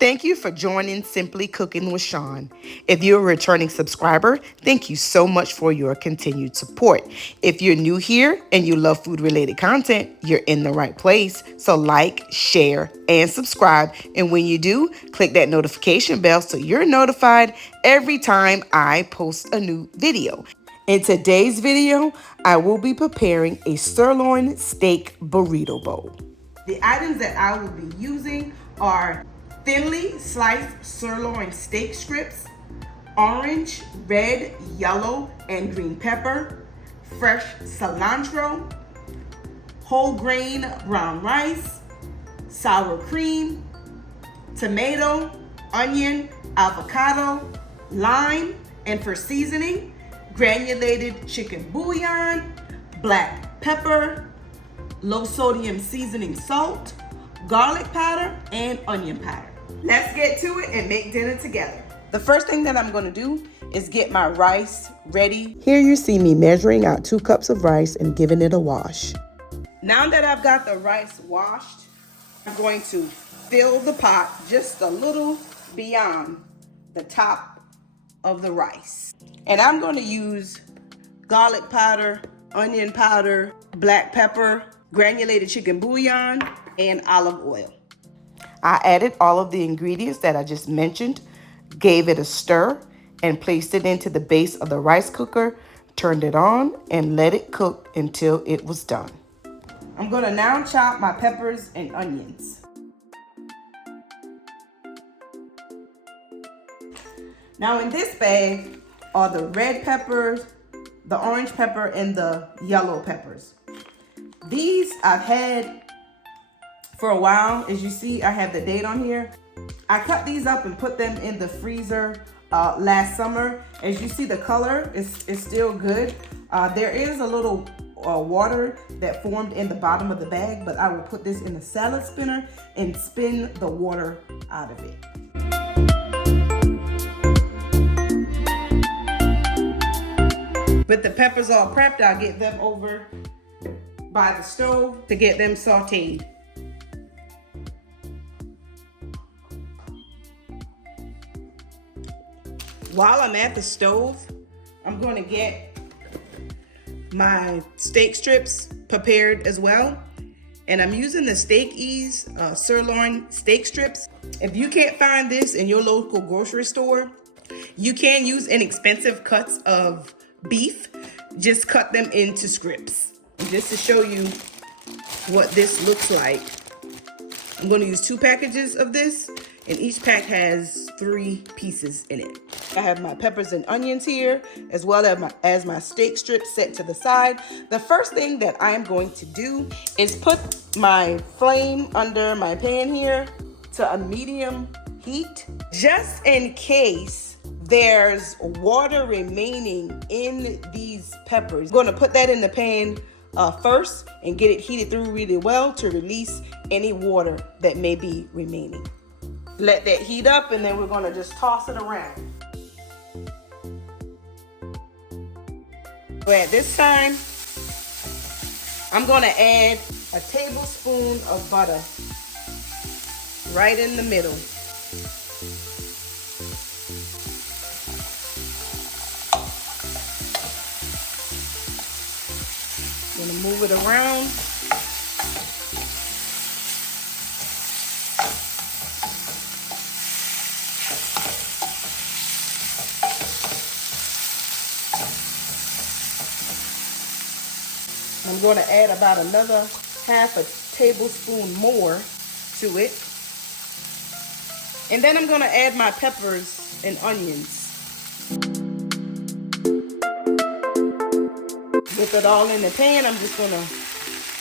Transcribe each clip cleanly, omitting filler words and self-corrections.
Thank you for joining Simply Cooking with Shawn. If you're a returning subscriber, thank you so much for your continued support. If you're new here and you love food-related content, you're in the right place. So like, share, and subscribe. And when you do, click that notification bell so you're notified every time I post a new video. In today's video, I will be preparing a sirloin steak burrito bowl. The items that I will be using are thinly sliced sirloin steak strips, orange, red, yellow, and green pepper, fresh cilantro, whole grain brown rice, sour cream, tomato, onion, avocado, lime, and for seasoning, granulated chicken bouillon, black pepper, low sodium seasoning salt, garlic powder, and onion powder. Let's get to it and make dinner together. The first thing that I'm going to do is get my rice ready. Here you see me measuring out 2 cups of rice and giving it a wash. Now that I've got the rice washed, I'm going to fill the pot just a little beyond the top of the rice. And I'm going to use garlic powder, onion powder, black pepper, granulated chicken bouillon, and olive oil. I added all of the ingredients that I just mentioned, gave it a stir, and placed it into the base of the rice cooker, turned it on, and let it cook until it was done. I'm going to now chop my peppers and onions. Now in this bag are the red peppers, the orange pepper, and the yellow peppers. These I've had for a while. As you see, I have the date on here. I cut these up and put them in the freezer last summer. As you see, the color is still good. There is a little water that formed in the bottom of the bag, but I will put this in a salad spinner and spin the water out of it. With the peppers all prepped, I'll get them over by the stove to get them sauteed. While I'm at the stove, I'm going to get my steak strips prepared as well. And I'm using the Steak Ease sirloin steak strips. If you can't find this in your local grocery store, you can use inexpensive cuts of beef. Just cut them into strips. And just to show you what this looks like, I'm going to use 2 packages of this, and each pack has 3 pieces in it. I have my peppers and onions here, as well as my steak strips set to the side. The first thing that I'm going to do is put my flame under my pan here to a medium heat, just in case there's water remaining in these peppers. I'm going to put that in the pan first and get it heated through really well to release any water that may be remaining. Let that heat up, and then we're going to just toss it around. So at this time, I'm going to add a tablespoon of butter right in the middle. I'm going to move it around. I'm going to add about another half a tablespoon more to it. And then I'm going to add my peppers and onions. With it all in the pan, I'm just going to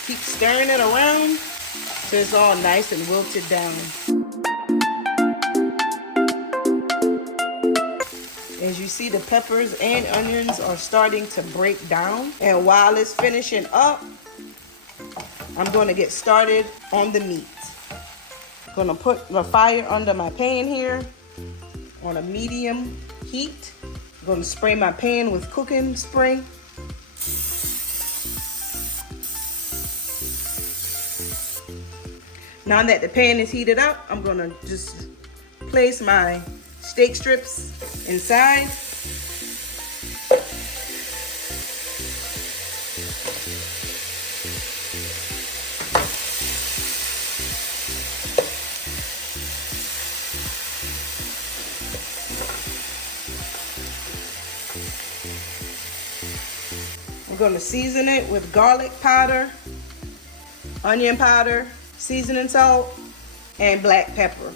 keep stirring it around till it's all nice and wilted down. As you see, the peppers and onions are starting to break down. And while it's finishing up, I'm going to get started on the meat. I'm going to put the fire under my pan here on a medium heat. I'm going to spray my pan with cooking spray. Now that the pan is heated up, I'm going to just place my steak strips inside. I'm going to season it with garlic powder, onion powder, seasoning salt, and black pepper.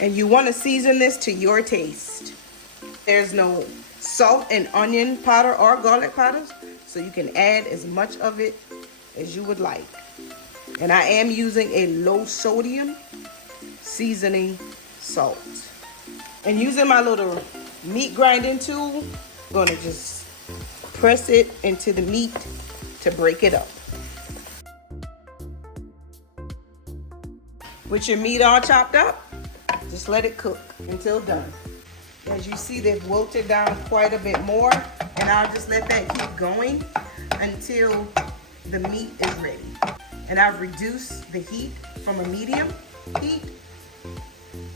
And you want to season this to your taste. There's no salt and onion powder or garlic powder, so you can add as much of it as you would like. And I am using a low sodium seasoning salt. And using my little meat grinding tool, I'm going to just press it into the meat to break it up. With your meat all chopped up, just let it cook until done. As you see, they've wilted down quite a bit more, and I'll just let that keep going until the meat is ready. And I've reduced the heat from a medium heat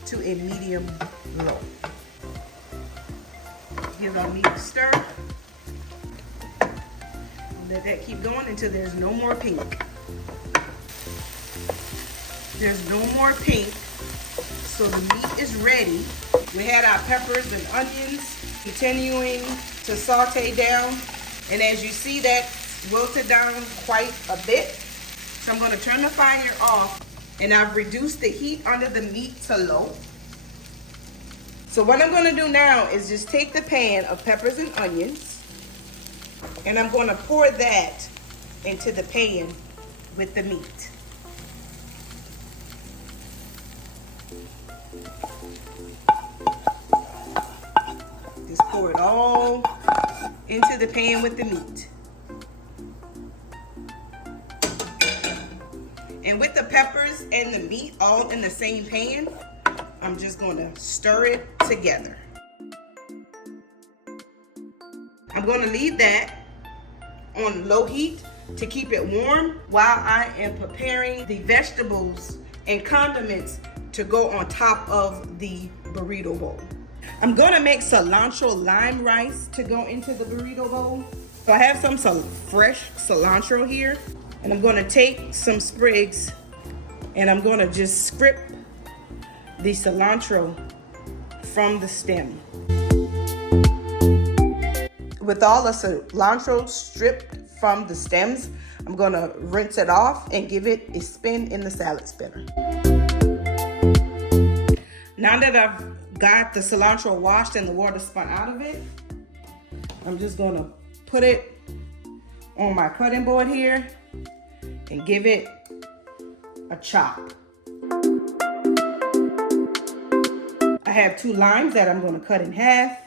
to a medium low. Give our meat a stir. Let that keep going until there's no more pink. There's no more pink, so the meat is ready. We had our peppers and onions continuing to saute down, and as you see, that's wilted down quite a bit. So I'm going to turn the fire off, and I've reduced the heat under the meat to low. So what I'm going to do now is just take the pan of peppers and onions, and I'm going to pour that into the pan with the meat. Just pour it all into the pan with the meat. And with the peppers and the meat all in the same pan, I'm just going to stir it together. I'm going to leave that on low heat to keep it warm while I am preparing the vegetables and condiments to go on top of the burrito bowl. I'm going to make cilantro lime rice to go into the burrito bowl. So I have some fresh cilantro here, and I'm going to take some sprigs and I'm going to just scrape the cilantro from the stem. With all the cilantro stripped from the stems, I'm going to rinse it off and give it a spin in the salad spinner. Now that I've got the cilantro washed and the water spun out of it, I'm just going to put it on my cutting board here and give it a chop. I have 2 limes that I'm going to cut in half.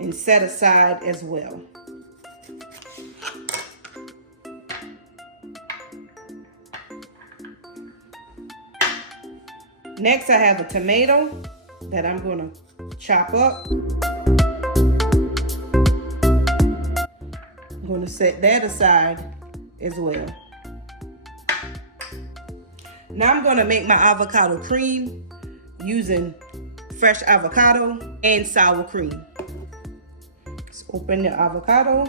And set aside as well. Next, I have a tomato that I'm going to chop up. I'm going to set that aside as well. Now I'm going to make my avocado cream using fresh avocado and sour cream. Let's open the avocado,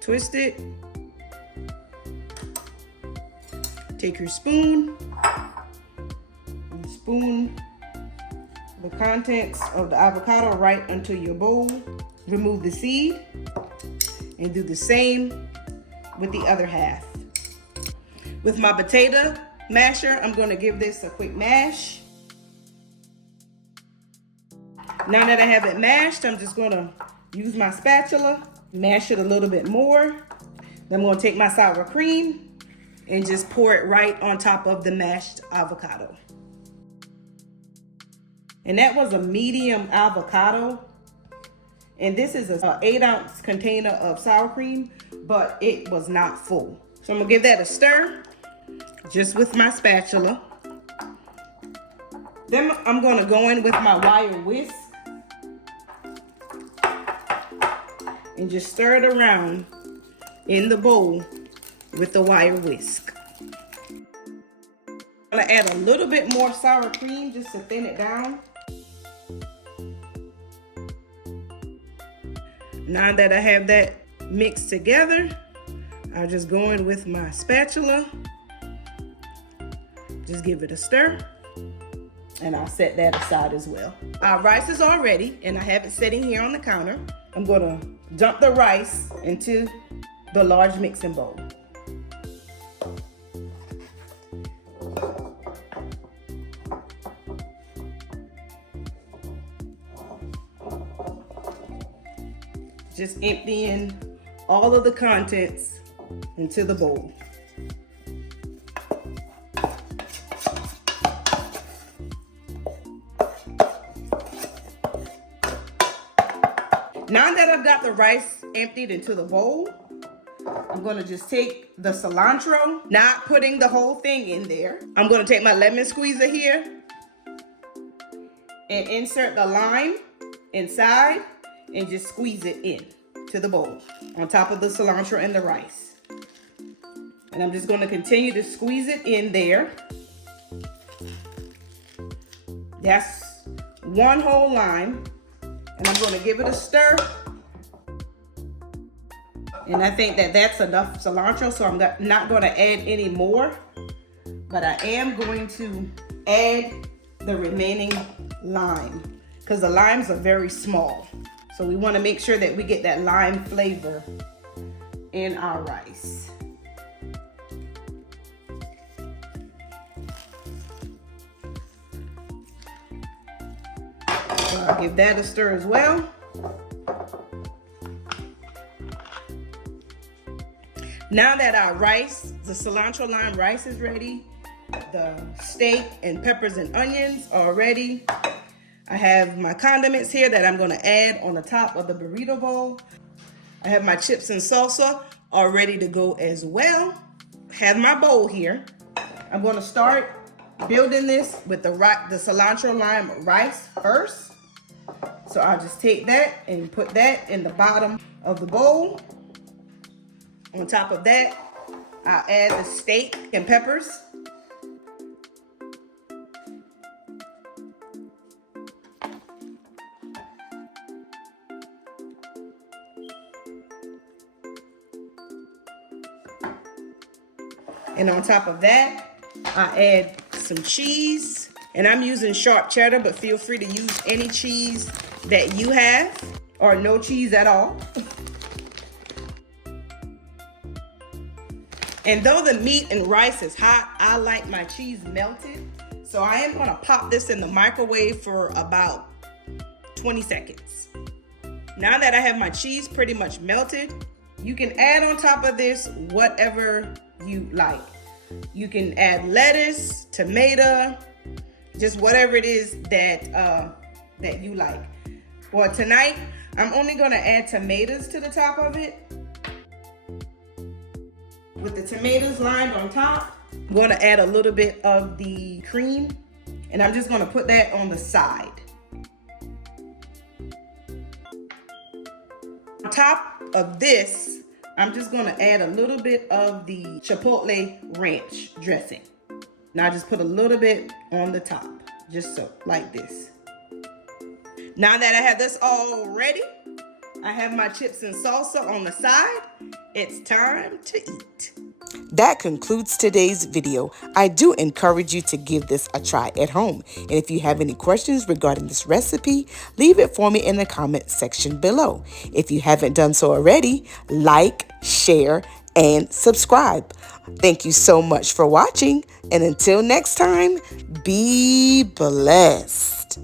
twist it, take your spoon, and spoon the contents of the avocado right into your bowl. Remove the seed and do the same with the other half. With my potato masher, I'm going to give this a quick mash. Now that I have it mashed, I'm just going to use my spatula, mash it a little bit more. Then I'm going to take my sour cream and just pour it right on top of the mashed avocado. And that was a medium avocado. And this is an 8-ounce container of sour cream, but it was not full. So I'm going to give that a stir just with my spatula. Then I'm going to go in with my wire whisk and just stir it around in the bowl with the wire whisk. I'm gonna add a little bit more sour cream just to thin it down. Now that I have that mixed together, I'll just go in with my spatula. Just give it a stir. And I'll set that aside as well. Our rice is all ready, and I have it sitting here on the counter. I'm gonna dump the rice into the large mixing bowl. Just emptying all of the contents into the bowl. Now that I've got the rice emptied into the bowl, I'm gonna just take the cilantro, not putting the whole thing in there. I'm gonna take my lemon squeezer here and insert the lime inside and just squeeze it in to the bowl on top of the cilantro and the rice. And I'm just gonna continue to squeeze it in there. That's one whole lime. And I'm going to give it a stir. And I think that that's enough cilantro, so I'm not going to add any more. But I am going to add the remaining lime because the limes are very small. So we want to make sure that we get that lime flavor in our rice. So I'll give that a stir as well. Now that our rice, the cilantro lime rice is ready, the steak and peppers and onions are ready. I have my condiments here that I'm gonna add on the top of the burrito bowl. I have my chips and salsa all ready to go as well. Have my bowl here. I'm gonna start building this with the cilantro lime rice first. So I'll just take that and put that in the bottom of the bowl. On top of that, I'll add the steak and peppers. And on top of that, I'll add some cheese. And I'm using sharp cheddar, but feel free to use any cheese that you have, or no cheese at all. And though the meat and rice is hot, I like my cheese melted. So I am gonna pop this in the microwave for about 20 seconds. Now that I have my cheese pretty much melted, you can add on top of this whatever you like. You can add lettuce, tomato, just whatever it is that you like. For tonight, I'm only gonna add tomatoes to the top of it. With the tomatoes lined on top, I'm gonna add a little bit of the cream, and I'm just gonna put that on the side. On top of this, I'm just gonna add a little bit of the chipotle ranch dressing. Now I just put a little bit on the top, just so, like this. Now that I have this all ready, I have my chips and salsa on the side. It's time to eat. That concludes today's video. I do encourage you to give this a try at home. And if you have any questions regarding this recipe, leave it for me in the comment section below. If you haven't done so already, like, share, and subscribe. Thank you so much for watching. And until next time, be blessed.